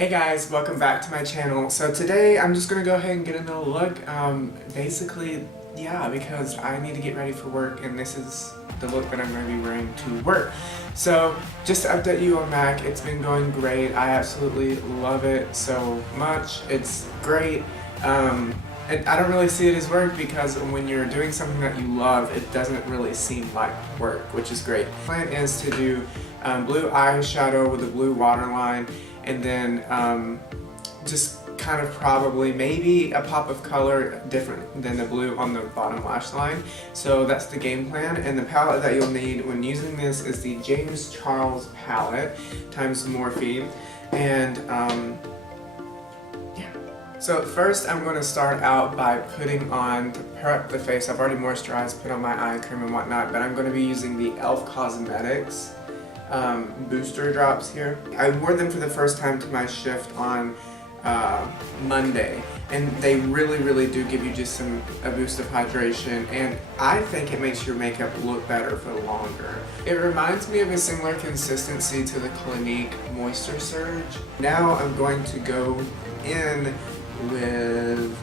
Hey guys, welcome back to my channel. So today I'm just gonna go ahead and get into the look. Basically, yeah, because I need to get ready for work and this is the look that I'm gonna be wearing to work. So just to update you on Mac, it's been going great. I absolutely love it so much. It's great. And I don't really see it as work because when you're doing something that you love, it doesn't really seem like work, which is great. The plan is to do blue eyeshadow with a blue waterline, and then just kind of probably maybe a pop of color different than the blue on the bottom lash line. So that's the game plan, and the palette that you'll need when using this is the James Charles palette times Morphe. And yeah. So first I'm going to start out by putting on, to prep the face, I've already moisturized, put on my eye cream and whatnot, but I'm going to be using the e.l.f. Cosmetics booster drops here. I wore them for the first time to my shift on Monday, and they really do give you just a boost of hydration, and I think it makes your makeup look better for longer. It reminds me of a similar consistency to the Clinique Moisture Surge. Now I'm going to go in with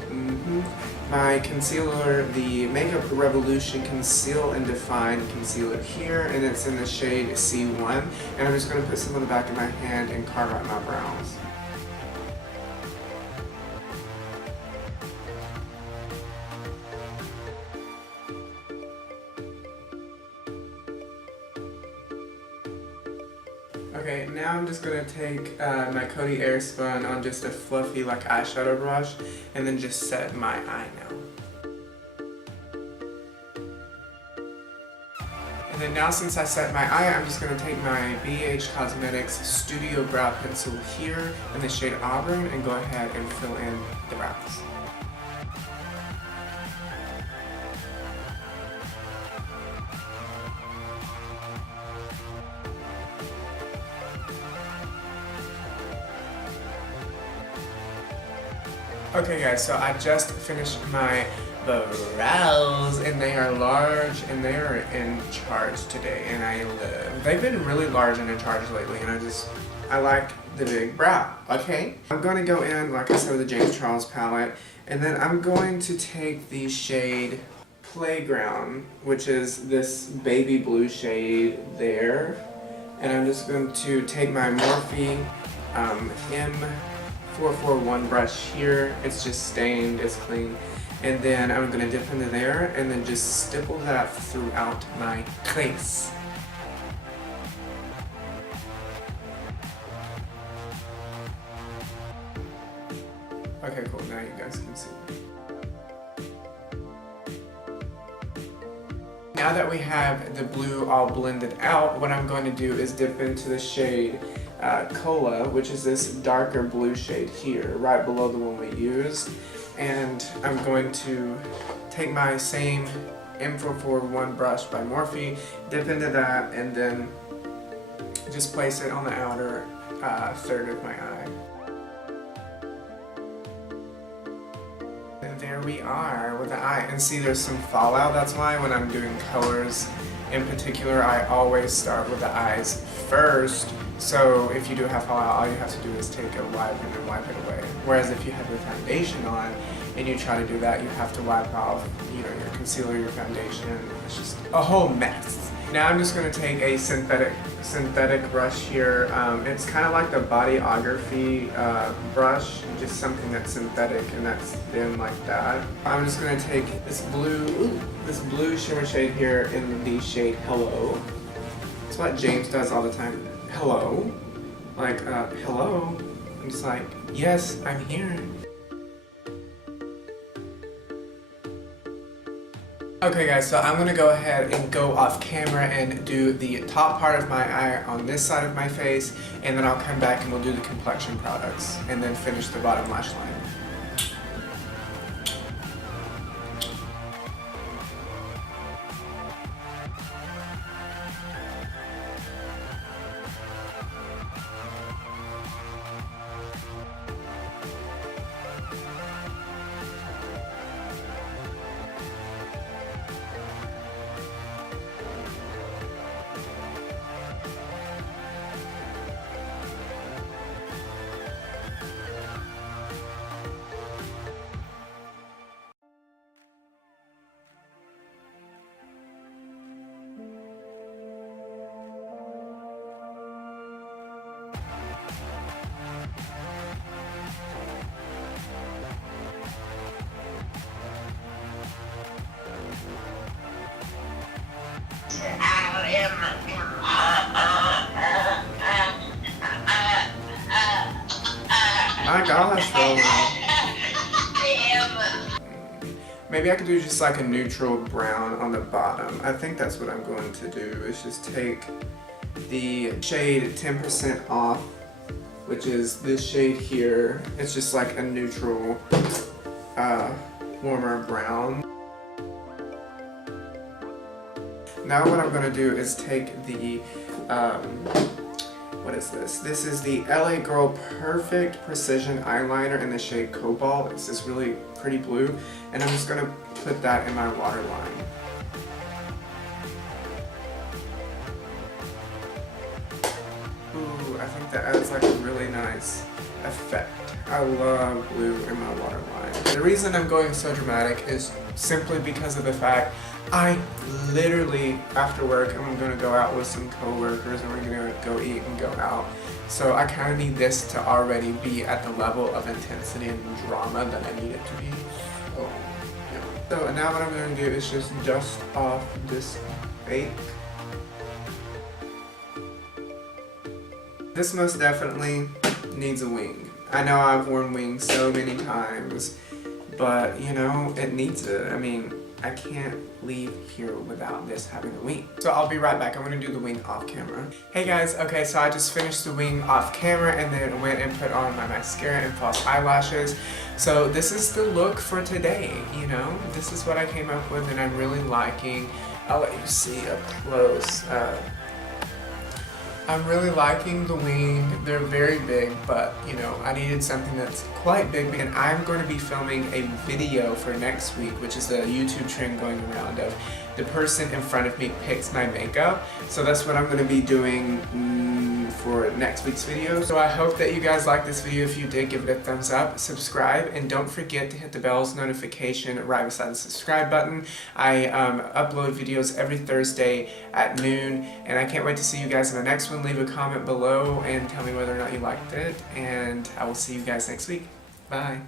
my concealer, the Makeup Revolution Conceal and Define Concealer here, and it's in the shade C1, and I'm just going to put some on the back of my hand and carve out my brows. Okay, now I'm just going to take my Coty Airspun on just a fluffy like eyeshadow brush and then just set my eye now. And then now since I set my eye, I'm just going to take my BH Cosmetics Studio Brow Pencil here in the shade Auburn and go ahead and fill in the brows. Okay guys, so I just finished my brows and they are large and they are in charge today, and they've been really large and in charge lately, and I like the big brow, okay? I'm going to go in, like I said, with the James Charles palette, and then I'm going to take the shade Playground, which is this baby blue shade there, and I'm just going to take my Morphe M441 brush here. It's just stained, it's clean, and then I'm going to dip into there and then just stipple that throughout my face. Okay, cool, now you guys can see. Now that we have the blue all blended out, what I'm going to do is dip into the shade Cola, which is this darker blue shade here, right below the one we used. And I'm going to take my same M441 brush by Morphe, dip into that, and then just place it on the outer third of my eye. And there we are with the eye. And see, there's some fallout. That's why when I'm doing colors in particular, I always start with the eyes first. So if you do have fallout, all you have to do is take a wipe and then wipe it away. Whereas if you have your foundation on and you try to do that, you have to wipe off, you know, your concealer, your foundation. It's just a whole mess. Now I'm just going to take a synthetic brush here. It's kind of like the Bodyography brush, just something that's synthetic and that's thin like that. I'm just going to take this blue shimmer shade here in the shade Hello. It's what James does all the time. Hello? Like, hello? I'm just like, yes, I'm here. Okay guys, so I'm going to go ahead and go off camera and do the top part of my eye on this side of my face, and then I'll come back and we'll do the complexion products, and then finish the bottom lash line. My gosh, Roland. Maybe I could do just like a neutral brown on the bottom. I think that's what I'm going to do, is just take the shade 10% off, which is this shade here. It's just like a neutral, warmer brown. Now what I'm going to do is take the, what is this? This is the LA Girl Perfect Precision Eyeliner in the shade Cobalt. It's this really pretty blue, and I'm just going to put that in my waterline. Ooh, I think that adds like a really nice effect. I love blue in my waterline. The reason I'm going so dramatic is simply because of the fact I literally, after work, I'm going to go out with some coworkers and we're going to go eat and go out. So I kind of need this to already be at the level of intensity and drama that I need it to be. So, yeah. So now what I'm going to do is just dust off this fake. This most definitely needs a wing. I know I've worn wings so many times, but you know, it needs it. I mean, I can't leave here without this having a wing. So I'll be right back. I'm gonna do the wing off camera. Hey guys, okay, so I just finished the wing off camera and then went and put on my mascara and false eyelashes. So this is the look for today, you know? This is what I came up with and I'm really liking. I'll let you see up close. I'm really liking the wing. They're very big, but you know, I needed something that's quite big, and I'm going to be filming a video for next week, which is a YouTube trend going around of the person in front of me picks my makeup. So that's what I'm going to be doing for next week's video. So I hope that you guys liked this video. If you did, give it a thumbs up, subscribe, and don't forget to hit the bell's notification right beside the subscribe button. I upload videos every Thursday at noon, and I can't wait to see you guys in the next one. Leave a comment below and tell me whether or not you liked it, and I will see you guys next week. Bye.